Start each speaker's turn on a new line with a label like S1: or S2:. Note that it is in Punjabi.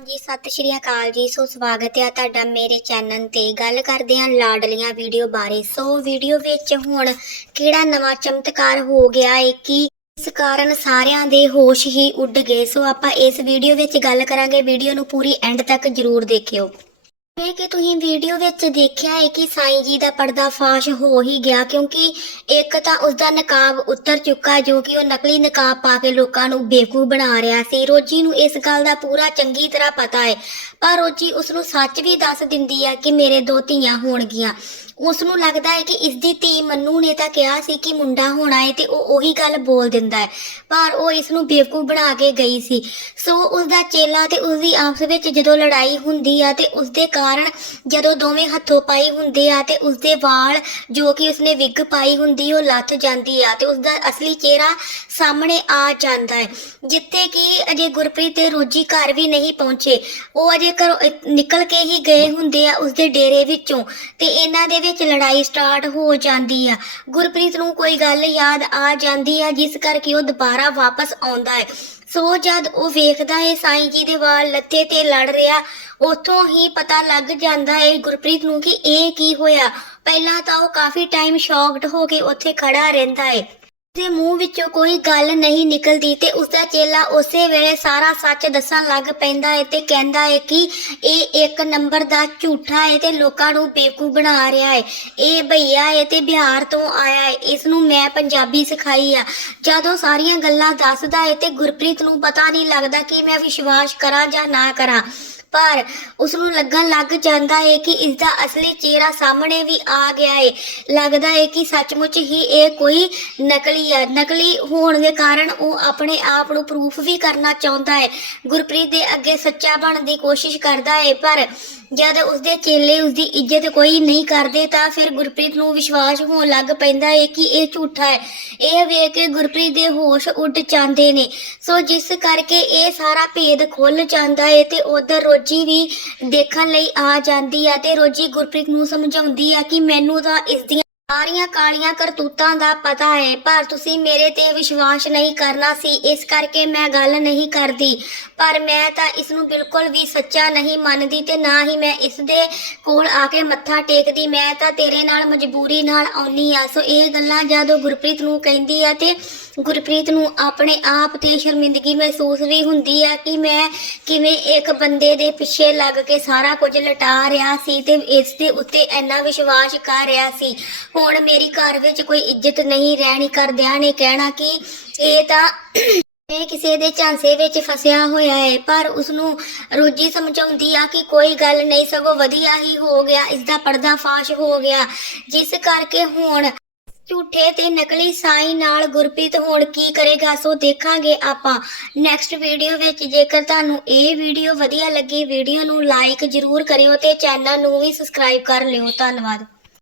S1: ਹਾਂਜੀ, ਸਤਿ ਸ਼੍ਰੀ ਅਕਾਲ ਜੀ। ਸੋ ਸਵਾਗਤ ਹੈ ਤੁਹਾਡਾ ਮੇਰੇ ਚੈਨਲ ਤੇ। ਗੱਲ ਕਰਦੇ ਹਾਂ ਲਾਡਲੀਆਂ ਵੀਡੀਓ ਬਾਰੇ। ਸੋ ਵੀਡੀਓ ਵਿੱਚ ਹੁਣ ਕਿਹੜਾ ਨਵਾਂ ਚਮਤਕਾਰ ਹੋ ਗਿਆ ਹੈ ਕਿ ਇਸ ਕਾਰਨ ਸਾਰਿਆਂ ਦੇ ਹੋਸ਼ ਹੀ ਉੱਡ ਗਏ। ਸੋ ਆਪਾਂ ਇਸ ਵੀਡੀਓ ਵਿੱਚ ਗੱਲ ਕਰਾਂਗੇ। ਵੀਡੀਓ ਨੂੰ ਪੂਰੀ ਐਂਡ ਤੱਕ ਜਰੂਰ ਦੇਖਿਓ। ਜਿਵੇਂ ਕਿ ਤੁਸੀਂ ਵੀਡੀਓ ਵਿੱਚ ਦੇਖਿਆ ਹੈ ਕਿ ਸਾਈਂ ਜੀ ਦਾ ਪਰਦਾ ਫਾਸ਼ ਹੋ ਹੀ ਗਿਆ, ਕਿਉਂਕਿ ਇੱਕ ਤਾਂ ਉਸ ਦਾ ਨਕਾਬ ਉਤਰ ਚੁੱਕਾ ਜੋ ਕਿ ਉਹ ਨਕਲੀ ਨਕਾਬ ਪਾ ਕੇ ਲੋਕਾਂ ਨੂੰ ਬੇਵਕੂਫ ਬਣਾ ਰਿਹਾ ਸੀ। ਰੋਜੀ ਨੂੰ ਇਸ ਗੱਲ ਦਾ ਪੂਰਾ ਚੰਗੀ ਤਰ੍ਹਾਂ ਪਤਾ ਹੈ ਪਰ ਰੋਜੀ ਉਸ ਨੂੰ ਸੱਚ ਵੀ ਦੱਸ ਦਿੰਦੀ ਹੈ ਕਿ ਮੇਰੇ ਦੋ ਧੀਆਂ ਹੋਣਗੀਆਂ। ਉਸ ਨੂੰ ਲੱਗਦਾ ਹੈ ਕਿ ਇਸ ਦੀ ਧੀ ਮੰਨੂ ਨੇ ਤਾਂ ਕਿਹਾ ਸੀ ਕਿ ਮੁੰਡਾ ਹੋਣਾ ਹੈ ਤੇ ਉਹ ਉਹੀ ਗੱਲ ਬੋਲ ਦਿੰਦਾ ਹੈ। ਪਰ ਉਹ ਇਸ ਨੂੰ ਬੇਵਕੂਫ ਬਣਾ ਕੇ ਗਈ ਸੀ। ਸੋ ਉਸ ਦਾ ਚੇਲਾ ਤੇ ਉਸ ਦੀ ਆਪਸ ਵਿੱਚ ਜਦੋਂ ਲੜਾਈ ਹੁੰਦੀ ਆ ਤੇ ਉਸ ਦੇ ਕਾਰਨ ਜਦੋਂ ਦੋਵੇਂ ਹੱਥੋਂ ਪਾਈ ਹੁੰਦੇ ਆ ਤੇ ਉਸ ਦੇ ਵਾਲ ਜੋ ਕਿ ਉਸਨੇ ਵਿੱਗ ਪਾਈ ਹੁੰਦੀ ਉਹ ਲੱਥ ਜਾਂਦੀ ਆ ਤੇ ਉਸ ਦਾ ਅਸਲੀ ਚਿਹਰਾ ਸਾਹਮਣੇ ਆ ਜਾਂਦਾ ਹੈ, ਜਿੱਥੇ ਕਿ ਅਜੇ ਗੁਰਪ੍ਰੀਤ ਤੇ ਰੋਜੀ ਘਰ ਵੀ ਨਹੀਂ ਪਹੁੰਚੇ। ਉਹ ਅਜੇ ਘਰੋਂ ਨਿਕਲ ਕੇ ਹੀ ਗਏ ਹੁੰਦੇ ਆ ਉਸ ਦੇ ਡੇਰੇ ਵਿੱਚੋਂ ਤੇ ਇਹਨਾਂ ਦੇ ਵਿੱਚ ਲੜਾਈ ਸਟਾਰਟ ਹੋ ਜਾਂਦੀ ਆ। ਗੁਰਪ੍ਰੀਤ ਨੂੰ ਕੋਈ ਗੱਲ ਯਾਦ ਆ ਜਾਂਦੀ ਆ, ਜਿਸ ਕਰਕੇ ਉਹ ਦੁਬਾਰਾ ਵਾਪਸ ਆਉਂਦਾ ਹੈ। ਸੋ ਜਦ ਉਹ ਵੇਖਦਾ ਹੈ ਸਾਈਂ ਜੀ ਦੇ ਵਾਲ ਲੱਥੇ ਤੇ ਲੜ ਰਿਹਾ, ਉਥੋਂ ਹੀ ਪਤਾ ਲੱਗ ਜਾਂਦਾ ਹੈ ਗੁਰਪ੍ਰੀਤ ਨੂੰ ਕਿ ਇਹ ਕੀ ਹੋਇਆ। ਪਹਿਲਾਂ ਤਾਂ ਉਹ ਕਾਫੀ ਟਾਈਮ ਸ਼ੌਕਡ ਹੋ ਕੇ ਉੱਥੇ ਖੜਾ ਰਹਿੰਦਾ ਹੈ। ਉਸਦੇ ਮੂੰਹ ਵਿੱਚੋਂ ਕੋਈ ਗੱਲ ਨਹੀਂ ਨਿਕਲਦੀ ਤੇ ਉਸਦਾ ਚੇਲਾ ਉਸੇ ਵੇਲੇ ਸਾਰਾ ਸੱਚ ਦੱਸਣ ਲੱਗ ਪੈਂਦਾ ਹੈ ਤੇ ਕਹਿੰਦਾ ਹੈ ਕਿ ਇਹ ਇੱਕ ਨੰਬਰ ਦਾ ਝੂਠਾ ਹੈ ਤੇ ਲੋਕਾਂ ਨੂੰ ਬੇਵਕੂਫ ਬਣਾ ਰਿਹਾ ਹੈ ਇਹ ਭਈਆ ਹੈ ਤੇ ਬਿਹਾਰ ਤੋਂ ਆਇਆ ਹੈ ਇਸ ਨੂੰ ਮੈਂ ਪੰਜਾਬੀ ਸਿਖਾਈ ਆ। ਜਦੋਂ ਸਾਰੀਆਂ ਗੱਲਾਂ ਦੱਸਦਾ ਹੈ ਤੇ ਗੁਰਪ੍ਰੀਤ ਨੂੰ ਪਤਾ ਨਹੀਂ ਲੱਗਦਾ ਕਿ ਮੈਂ ਵਿਸ਼ਵਾਸ ਕਰਾਂ ਜਾਂ ਨਾ ਕਰਾਂ। ਪਰ ਉਸ ਨੂੰ ਲੱਗਣ ਲੱਗ ਜਾਂਦਾ ਹੈ ਕਿ ਇਸ ਦਾ ਅਸਲੀ ਚਿਹਰਾ ਸਾਹਮਣੇ ਵੀ ਆ ਗਿਆ ਹੈ ਲੱਗਦਾ ਹੈ ਕਿ ਸੱਚਮੁੱਚ ਹੀ ਇਹ ਕੋਈ ਨਕਲੀ ਹੈ ਨਕਲੀ ਹੋਣ ਦੇ ਕਾਰਨ ਉਹ ਆਪਣੇ ਆਪ ਨੂੰ ਪ੍ਰੂਫ ਵੀ ਕਰਨਾ ਚਾਹੁੰਦਾ ਹੈ ਗੁਰਪ੍ਰੀਤ ਦੇ ਅੱਗੇ ਸੱਚਾ ਬਣਨ ਦੀ ਕੋਸ਼ਿਸ਼ ਕਰਦਾ ਹੈ ਪਰ ਜਦ ਉਸਦੇ ਚੇਲੇ ਉਸਦੀ ਇੱਜ਼ਤ ਕੋਈ ਨਹੀਂ ਕਰਦੇ ਤਾਂ ਫਿਰ ਗੁਰਪ੍ਰੀਤ ਨੂੰ ਵਿਸ਼ਵਾਸ ਹੋਣ ਲੱਗ ਪੈਂਦਾ ਹੈ ਕਿ ਇਹ ਝੂਠਾ ਹੈ ਇਹ ਵੇਖ ਕੇ ਗੁਰਪ੍ਰੀਤ ਦੇ ਹੋਸ਼ ਉੱਡ ਜਾਂਦੇ ਨੇ। ਸੋ ਜਿਸ ਕਰਕੇ ਇਹ ਸਾਰਾ ਭੇਦ ਖੁੱਲ ਜਾਂਦਾ ਹੈ ਤੇ ਉਧਰ ਰੋਜੀ ਵੀ ਦੇਖਣ ਲਈ ਆ ਜਾਂਦੀ ਹੈ ਤੇ ਰੋਜੀ ਗੁਰਪ੍ਰੀਤ ਨੂੰ ਸਮਝਾਉਂਦੀ ਆ ਕਿ ਮੈਨੂੰ ਤਾਂ ਇਸ ਦੀਆਂ ਸਾਰੀਆਂ ਕਾਲੀਆਂ ਕਰਤੂਤਾਂ ਦਾ ਪਤਾ ਹੈ, ਪਰ ਤੁਸੀਂ ਮੇਰੇ ਤੇ ਵਿਸ਼ਵਾਸ ਨਹੀਂ ਕਰਨਾ ਸੀ, ਇਸ ਕਰਕੇ ਮੈਂ ਗੱਲ ਨਹੀਂ ਕਰਦੀ। ਪਰ ਮੈਂ ਤਾਂ ਇਸ ਨੂੰ ਬਿਲਕੁਲ ਵੀ ਸੱਚਾ ਨਹੀਂ ਮੰਨਦੀ ਤੇ ਨਾ ਹੀ ਮੈਂ ਇਸ ਦੇ ਕੋਲ ਆ ਕੇ ਮੱਥਾ ਟੇਕਦੀ। ਮੈਂ ਤਾਂ ਤੇਰੇ ਨਾਲ ਮਜਬੂਰੀ ਨਾਲ ਆਉਣੀ ਆ ਸੋ ਇਹ ਗੱਲਾਂ ਜਦੋਂ ਗੁਰਪ੍ਰੀਤ ਨੂੰ ਕਹਿੰਦੀ ਆ ਤੇ ਗੁਰਪ੍ਰੀਤ ਨੂੰ ਆਪਣੇ ਆਪ ਤੇ ਸ਼ਰਮਿੰਦਗੀ ਮਹਿਸੂਸ ਵੀ ਹੁੰਦੀ ਆ ਕਿ ਮੈਂ ਕਿਵੇਂ ਇੱਕ ਬੰਦੇ ਦੇ ਪਿੱਛੇ ਲੱਗ ਕੇ ਸਾਰਾ ਕੁਝ ਲਟਾ ਰਿਹਾ ਸੀ ਤੇ ਇਸ ਦੇ ਉੱਤੇ ਇੰਨਾ ਵਿਸ਼ਵਾਸ ਕਰ ਰਿਹਾ ਸੀ। ਹੁਣ ਮੇਰੀ ਘਰ ਵਿੱਚ ਕੋਈ ਇੱਜ਼ਤ ਨਹੀਂ ਰਹਿਣੀ ਕਰਦਿਆਂ ਨੇ ਕਹਿਣਾ ਕਿ ਇਹ ਤਾਂ ਇਹ ਕਿਸੇ ਦੇ ਝਾਂਸੇ ਵਿੱਚ ਫਸਿਆ ਹੋਇਆ ਹੈ, ਪਰ ਉਸ ਨੂੰ ਰੋਜੀ ਸਮਝਾਉਂਦੀ ਆ ਕਿ ਕੋਈ ਗੱਲ ਨਹੀਂ, ਸਗੋਂ ਵਧੀਆ ਹੀ ਹੋ ਗਿਆ ਇਸ ਦਾ ਪਰਦਾ ਫਾਸ਼ ਹੋ ਗਿਆ। ਜਿਸ ਕਰਕੇ ਹੁਣ ਝੂਠੇ ਤੇ ਨਕਲੀ ਸਾਈ ਨਾਲ ਗੁਰਪ੍ਰੀਤ ਹੁਣ ਕੀ ਕਰੇਗਾ, ਸੋ ਦੇਖਾਂਗੇ ਆਪਾਂ ਨੈਕਸਟ ਵੀਡੀਓ ਵਿੱਚ। ਜੇਕਰ ਤੁਹਾਨੂੰ ਇਹ ਵੀਡੀਓ ਵਧੀਆ ਲੱਗੀ ਵੀਡੀਓ ਨੂੰ ਲਾਈਕ ਜ਼ਰੂਰ ਕਰਿਓ ਤੇ ਚੈਨਲ ਨੂੰ ਵੀ ਸਬਸਕ੍ਰਾਈਬ ਕਰ ਲਿਓ। ਧੰਨਵਾਦ।